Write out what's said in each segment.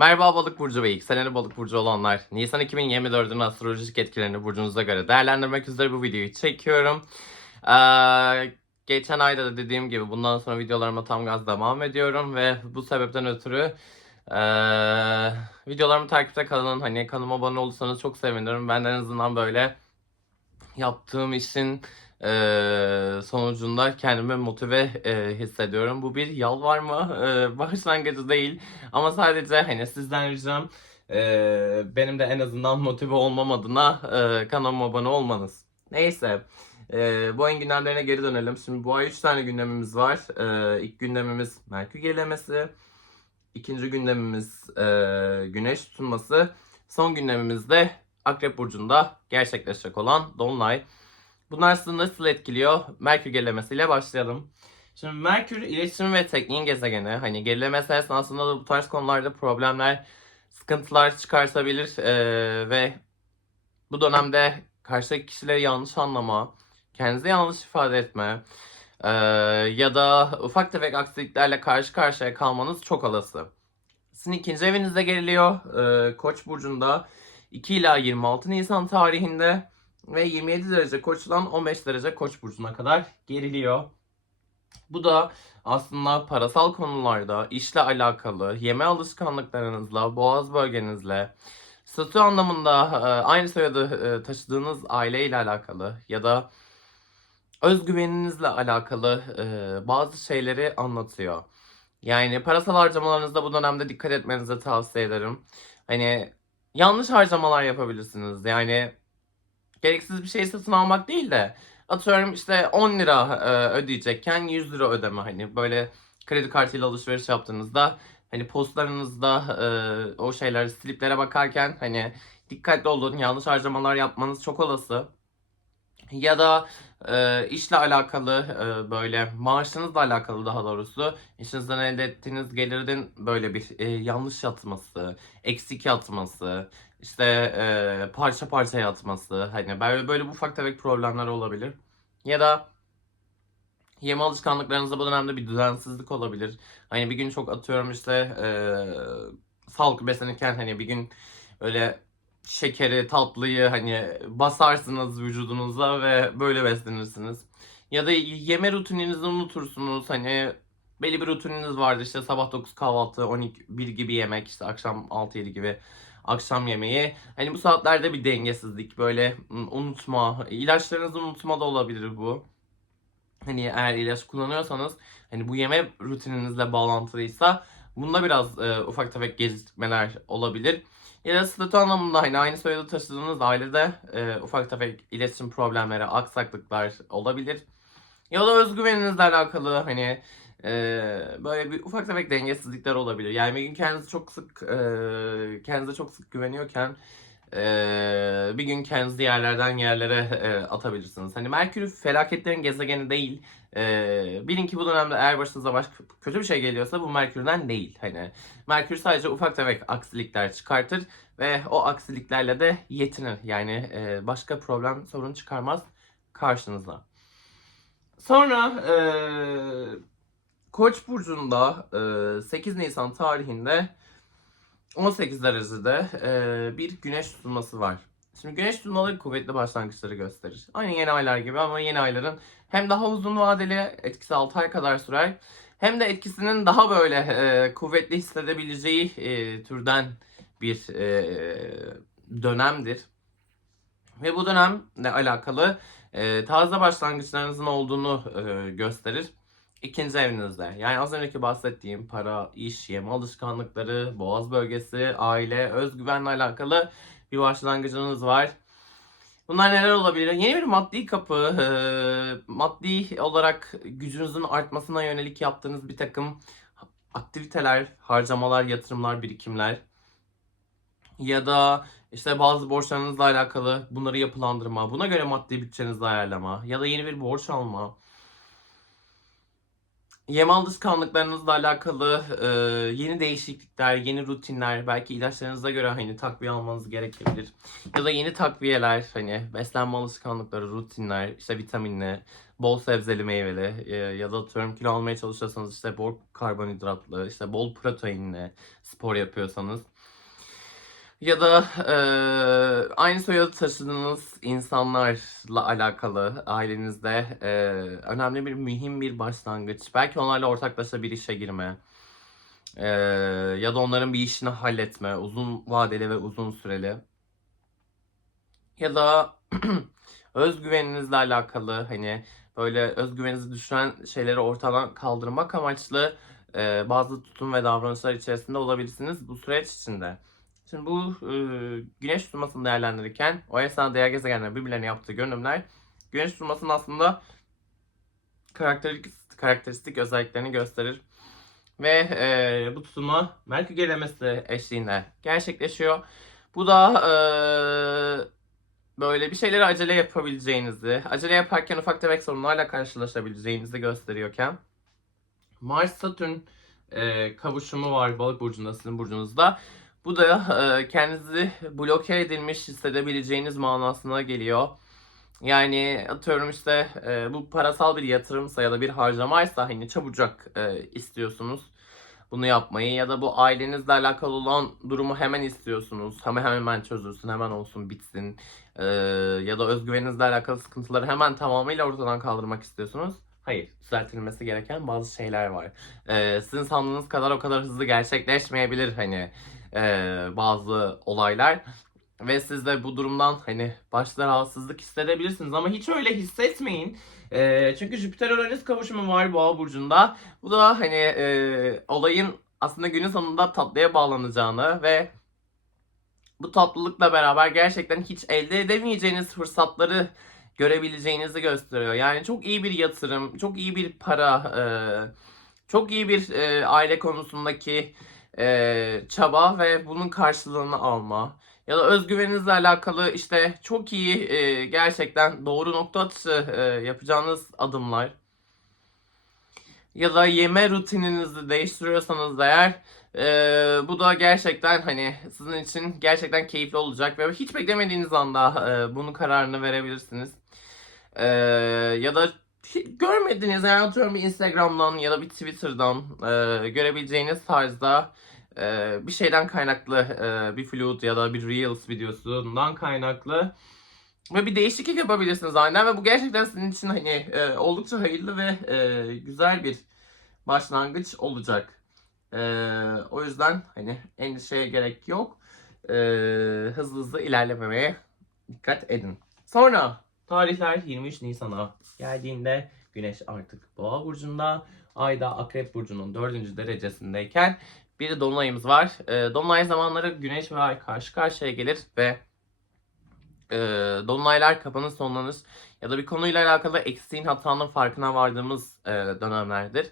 Merhaba Balık Burcu ve yükseleni Balık Burcu olanlar. Nisan 2024'ün astrolojik etkilerini burcunuza göre değerlendirmek üzere bu videoyu çekiyorum. Ee, geçen ayda da dediğim gibi bundan sonra videolarıma tam gaz devam ediyorum ve bu sebepten ötürü ee, videolarımı takipte kalın. Hani kanalıma abone olursanız çok sevinirim. Ben en azından böyle yaptığım işin ee, sonucunda kendimi motive ee, hissediyorum. Bu bir yalvarma ee, başlangıcı değil. Ama sadece hani sizden ricam e, benim de en azından motive olmam adına e, kanalıma abone olmanız. Neyse. E, bu ayın gündemlerine geri dönelim. Şimdi bu ay 3 tane gündemimiz var. E, ilk gündemimiz Merkür gerilemesi. İkinci gündemimiz e, Güneş tutulması. Son gündemimiz de Akrep Burcu'nda gerçekleşecek olan Dolunay. Bunlar sizi nasıl etkiliyor? Merkür gerilemesiyle başlayalım. Şimdi Merkür iletişim ve tekniğin gezegeni. Hani gerilemesi esnasında da bu tarz konularda problemler, sıkıntılar çıkartabilir Ee, ve bu dönemde karşıdaki kişileri yanlış anlama, kendinizi yanlış ifade etme ee, ya da ufak tefek aksiliklerle karşı karşıya kalmanız çok olası. Sizin ikinci evinizde geriliyor. Ee, Koç burcunda 2 ila 26 Nisan tarihinde ve 27 derece Koç'tan 15 derece Koç burcuna kadar geriliyor. Bu da aslında parasal konularda, işle alakalı, yeme alışkanlıklarınızla, boğaz bölgenizle, statü anlamında e, aynı soyadı e, taşıdığınız aileyle alakalı ya da özgüveninizle alakalı e, bazı şeyleri anlatıyor. Yani parasal harcamalarınızda bu dönemde dikkat etmenizi tavsiye ederim. Hani yanlış harcamalar yapabilirsiniz. Yani gereksiz bir şey satın almak değil de atıyorum işte 10 lira e, ödeyecekken 100 lira ödeme hani böyle kredi kartıyla alışveriş yaptığınızda hani postlarınızda e, o şeyler sliplere bakarken hani dikkatli olun yanlış harcamalar yapmanız çok olası. Ya da e, işle alakalı e, böyle maaşınızla alakalı daha doğrusu işinizden elde ettiğiniz gelirin böyle bir e, yanlış yatması, eksik yatması, işte e, parça parça yatması hani böyle böyle ufak tefek problemler olabilir. Ya da yeme alışkanlıklarınızda bu dönemde bir düzensizlik olabilir. Hani bir gün çok atıyorum işte e, sağlıklı beslenirken hani bir gün öyle şekeri, tatlıyı hani basarsınız vücudunuza ve böyle beslenirsiniz. Ya da yeme rutininizi unutursunuz. Hani belli bir rutininiz vardı işte sabah 9 kahvaltı, 12 1 gibi yemek, işte akşam 6-7 gibi akşam yemeği. Hani bu saatlerde bir dengesizlik, böyle unutma, ilaçlarınızı unutma da olabilir bu. Hani eğer ilaç kullanıyorsanız hani bu yeme rutininizle bağlantılıysa bunda biraz e, ufak tefek gecikmeler olabilir. Da statü anlamında hani aynı soyadı taşıdığınız ailede e, ufak tefek iletişim problemleri, aksaklıklar olabilir. Ya da özgüveninizle alakalı hani e, böyle bir ufak tefek dengesizlikler olabilir. Yani bir gün kendinizi çok sık e, kendinize çok sık güveniyorken e, bir gün kendinizi yerlerden yerlere e, atabilirsiniz. Hani Merkür felaketlerin gezegeni değil. E, bilin ki bu dönemde eğer başınıza başka kötü bir şey geliyorsa bu Merkür'den değil. Hani Merkür sadece ufak tefek aksilikler çıkartır ve o aksiliklerle de yetinir. Yani e, başka problem sorun çıkarmaz karşınıza. Sonra e, Koç burcunda e, 8 Nisan tarihinde 18 derecede e, bir güneş tutulması var. Şimdi güneş tutulmaları kuvvetli başlangıçları gösterir. Aynı yeni aylar gibi ama yeni ayların hem daha uzun vadeli etkisi 6 ay kadar sürer hem de etkisinin daha böyle e, kuvvetli hissedebileceği e, türden bir e, dönemdir. Ve bu dönemle alakalı e, taze başlangıçlarınızın olduğunu e, gösterir. İkinci evinizde. Yani az önceki bahsettiğim para, iş, yeme alışkanlıkları, boğaz bölgesi, aile, özgüvenle alakalı bir başlangıcınız var. Bunlar neler olabilir? Yeni bir maddi kapı, e, maddi olarak gücünüzün artmasına yönelik yaptığınız bir takım aktiviteler, harcamalar, yatırımlar, birikimler. Ya da işte bazı borçlarınızla alakalı bunları yapılandırma, buna göre maddi bütçenizi ayarlama ya da yeni bir borç alma. Yeme alışkanlıklarınızla alakalı e, yeni değişiklikler, yeni rutinler, belki ilaçlarınıza göre hani takviye almanız gerekebilir. Ya da yeni takviyeler, hani beslenme alışkanlıkları, rutinler, işte vitaminli, bol sebzeli meyveli e, ya da atıyorum kilo almaya çalışıyorsanız işte bol karbonhidratlı, işte bol proteinli spor yapıyorsanız ya da e, aynı soyadı taşıdığınız insanlarla alakalı ailenizde e, önemli bir mühim bir başlangıç. Belki onlarla ortaklaşa bir işe girme. e, ya da onların bir işini halletme. Uzun vadeli ve uzun süreli. Ya da özgüveninizle alakalı hani böyle özgüveninizi düşüren şeyleri ortadan kaldırmak amaçlı e, bazı tutum ve davranışlar içerisinde olabilirsiniz bu süreç içinde. Şimdi bu e, güneş tutulmasını değerlendirirken o esnada diğer gezegenler birbirlerine yaptığı görünümler güneş tutulmasının aslında karakteristik, karakteristik özelliklerini gösterir. Ve e, bu tutulma Merkür gerilemesi eşliğinde gerçekleşiyor. Bu da e, böyle bir şeyleri acele yapabileceğinizi, acele yaparken ufak tefek sorunlarla karşılaşabileceğinizi gösteriyorken Mars-Satürn e, kavuşumu var Balık burcunda, sizin burcunuzda. Bu da e, kendinizi bloke edilmiş hissedebileceğiniz manasına geliyor. Yani atıyorum işte e, bu parasal bir yatırımsa ya da bir harcamaysa hani çabucak e, istiyorsunuz bunu yapmayı ya da bu ailenizle alakalı olan durumu hemen istiyorsunuz. Hemen hemen çözülsün, hemen olsun, bitsin. E, ya da özgüveninizle alakalı sıkıntıları hemen tamamıyla ortadan kaldırmak istiyorsunuz. Hayır, düzeltilmesi gereken bazı şeyler var. E, sizin sandığınız kadar o kadar hızlı gerçekleşmeyebilir hani e, bazı olaylar. Ve siz de bu durumdan hani başta rahatsızlık hissedebilirsiniz ama hiç öyle hissetmeyin. E, çünkü Jüpiter Uranüs kavuşumu var Boğa burcunda. Bu da hani e, olayın aslında günün sonunda tatlıya bağlanacağını ve bu tatlılıkla beraber gerçekten hiç elde edemeyeceğiniz fırsatları görebileceğinizi gösteriyor. Yani çok iyi bir yatırım, çok iyi bir para, çok iyi bir aile konusundaki e, çaba ve bunun karşılığını alma. Ya da özgüveninizle alakalı işte çok iyi e, gerçekten doğru nokta atışı e, yapacağınız adımlar. Ya da yeme rutininizi değiştiriyorsanız eğer e, bu da gerçekten hani sizin için gerçekten keyifli olacak ve hiç beklemediğiniz anda e, bunun kararını verebilirsiniz. E, ya da görmediğiniz yani atıyorum bir Instagram'dan ya da bir Twitter'dan e, görebileceğiniz tarzda e, bir şeyden kaynaklı e, bir flood ya da bir Reels videosundan kaynaklı ve bir değişiklik yapabilirsiniz aniden ve bu gerçekten sizin için hani e, oldukça hayırlı ve e, güzel bir başlangıç olacak. E, o yüzden hani endişeye gerek yok. E, hızlı hızlı ilerlememeye dikkat edin. Sonra tarihler 23 Nisan'a geldiğinde Güneş artık Boğa burcunda, Ay da Akrep burcunun 4. derecesindeyken bir de dolunayımız var. E, dolunay zamanları Güneş ve Ay karşı karşıya gelir ve e, dolunaylar kapanır sonlanır ya da bir konuyla alakalı eksiğin hatanın farkına vardığımız e, dönemlerdir.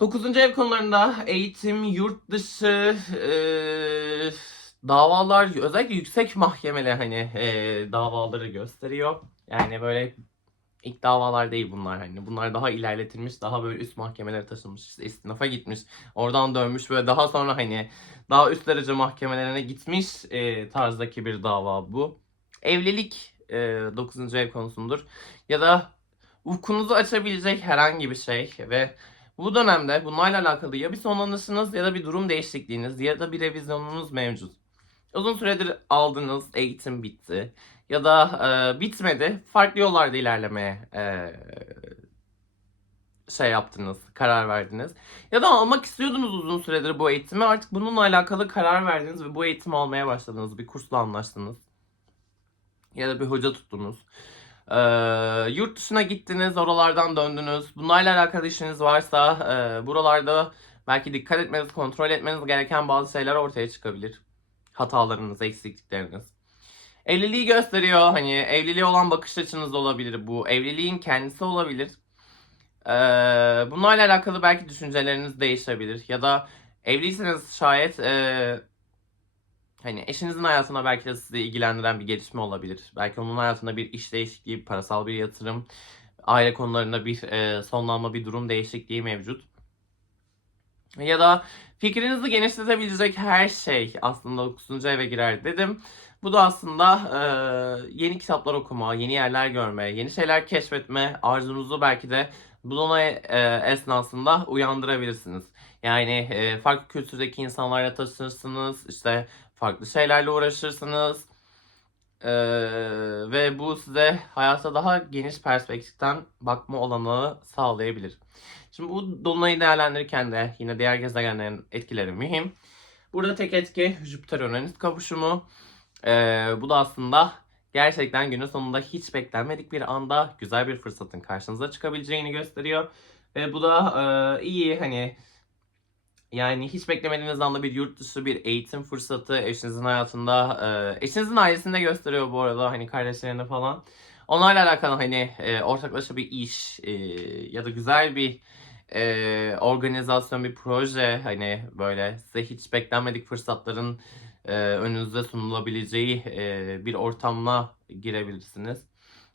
9. ev konularında eğitim, yurt dışı, e, davalar, özellikle yüksek mahkemeler hani e, davaları gösteriyor. Yani böyle ilk davalar değil bunlar hani. Bunlar daha ilerletilmiş, daha böyle üst mahkemelere taşınmış, işte istinafa gitmiş, oradan dönmüş böyle daha sonra hani daha üst derece mahkemelerine gitmiş e, tarzdaki bir dava bu. Evlilik e, 9. ev konusundur. Ya da ufkunuzu açabilecek herhangi bir şey ve bu dönemde bunlarla alakalı ya bir sonlanışınız ya da bir durum değişikliğiniz ya da bir revizyonunuz mevcut. Uzun süredir aldığınız eğitim bitti ya da e, bitmedi. Farklı yollarda ilerlemeye e, şey yaptınız, karar verdiniz. Ya da almak istiyordunuz uzun süredir bu eğitimi. Artık bununla alakalı karar verdiniz ve bu eğitimi almaya başladınız. Bir kursla anlaştınız. Ya da bir hoca tuttunuz. Ee, yurt dışına gittiniz, oralardan döndünüz. Bunlarla alakalı işiniz varsa e, buralarda belki dikkat etmeniz, kontrol etmeniz gereken bazı şeyler ortaya çıkabilir. Hatalarınız, eksiklikleriniz. Evliliği gösteriyor. Hani evliliğe olan bakış açınız olabilir bu. Evliliğin kendisi olabilir. Ee, bunlarla alakalı belki düşünceleriniz değişebilir. Ya da evliyseniz şayet e, hani eşinizin hayatına belki de sizi ilgilendiren bir gelişme olabilir. Belki onun hayatında bir iş değişikliği, parasal bir yatırım, aile konularında bir e, sonlanma, bir durum değişikliği mevcut. Ya da fikrinizi genişletebilecek her şey aslında 9. eve girer dedim. Bu da aslında e, yeni kitaplar okuma, yeni yerler görme, yeni şeyler keşfetme arzunuzu belki de bu dolunay e, esnasında uyandırabilirsiniz. Yani e, farklı kültürdeki insanlarla tanışırsınız, işte farklı şeylerle uğraşırsınız. E, ve bu size hayata daha geniş perspektiften bakma olanağı sağlayabilir. Şimdi bu dolunayı değerlendirirken de yine diğer gezegenlerin etkileri mühim. Burada tek etki Jüpiter-Uranüs kavuşumu. Ee, bu da aslında gerçekten günün sonunda hiç beklenmedik bir anda güzel bir fırsatın karşınıza çıkabileceğini gösteriyor. Ve bu da e, iyi hani yani hiç beklemediğiniz anda bir yurt dışı bir eğitim fırsatı eşinizin hayatında e, eşinizin ailesinde gösteriyor bu arada hani kardeşlerinde falan. Onlarla alakalı hani e, ortaklaşa bir iş e, ya da güzel bir organizasyon, bir proje hani böyle size hiç beklenmedik fırsatların önünüze sunulabileceği bir ortamla girebilirsiniz.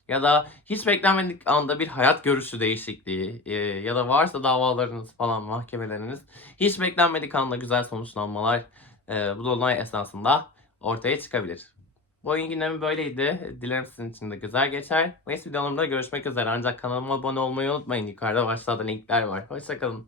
Ya da hiç beklenmedik anda bir hayat görüşü değişikliği e, ya da varsa davalarınız falan mahkemeleriniz hiç beklenmedik anda güzel sonuçlanmalar e, bu dolunay esnasında ortaya çıkabilir. Bu oyun gündemi böyleydi. Dilerim sizin için de güzel geçer. Neyse videolarımda görüşmek üzere. Ancak kanalıma abone olmayı unutmayın. Yukarıda başlarda linkler var. Hoşçakalın.